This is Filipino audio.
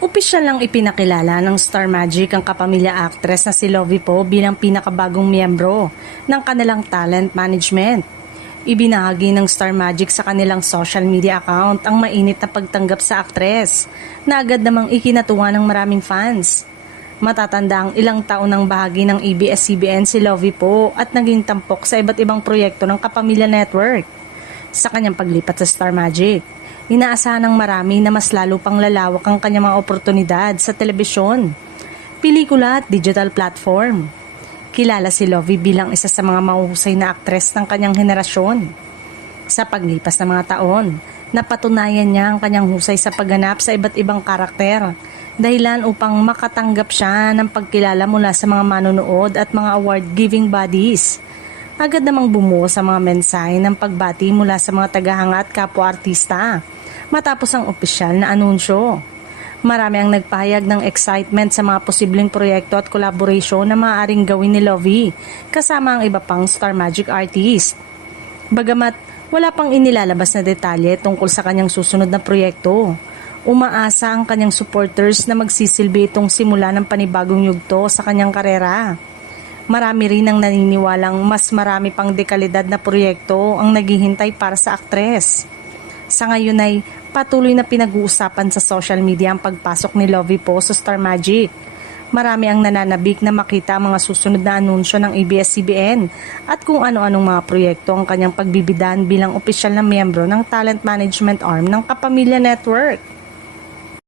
Opisyal lang ipinakilala ng Star Magic ang kapamilya actress na si Lovie Poe bilang pinakabagong miyembro ng kanilang talent management. Ibinahagi ng Star Magic sa kanilang social media account ang mainit na pagtanggap sa aktres na agad namang ikinatuwa ng maraming fans. Matatanda ang ilang taon ng bahagi ng ABS-CBN si Lovie Poe at naging tampok sa iba't ibang proyekto ng Kapamilya Network. Sa kanyang paglipat sa Star Magic, inaasahan ng marami na mas lalo pang lalawak ang kanyang mga oportunidad sa telebisyon, pelikula at digital platform. Kilala si Lovie bilang isa sa mga mahuhusay na aktres ng kanyang henerasyon. Sa paglipas ng mga taon, napatunayan niya ang kanyang husay sa pagganap sa iba't ibang karakter, dahilan upang makatanggap siya ng pagkilala mula sa mga manonood at mga award-giving bodies. Agad namang bumuo sa mga mensahe ng pagbati mula sa mga tagahanga at kapwa-artista matapos ang opisyal na anunsyo. Marami ang nagpahayag ng excitement sa mga posibleng proyekto at collaboration na maaaring gawin ni Lovie kasama ang iba pang Star Magic artist. Bagamat wala pang inilalabas na detalye tungkol sa kanyang susunod na proyekto, umaasa ang kanyang supporters na magsisilbi itong simula ng panibagong yugto sa kanyang karera. Marami rin ang naniniwalang mas marami pang dekalidad na proyekto ang naghihintay para sa aktres. Sa ngayon ay patuloy na pinag-uusapan sa social media ang pagpasok ni Lovie Poe sa Star Magic. Marami ang nananabik na makita ang mga susunod na anunsyo ng ABS-CBN at kung ano-anong mga proyekto ang kanyang pagbibidaan bilang opisyal na miyembro ng talent management arm ng Kapamilya Network.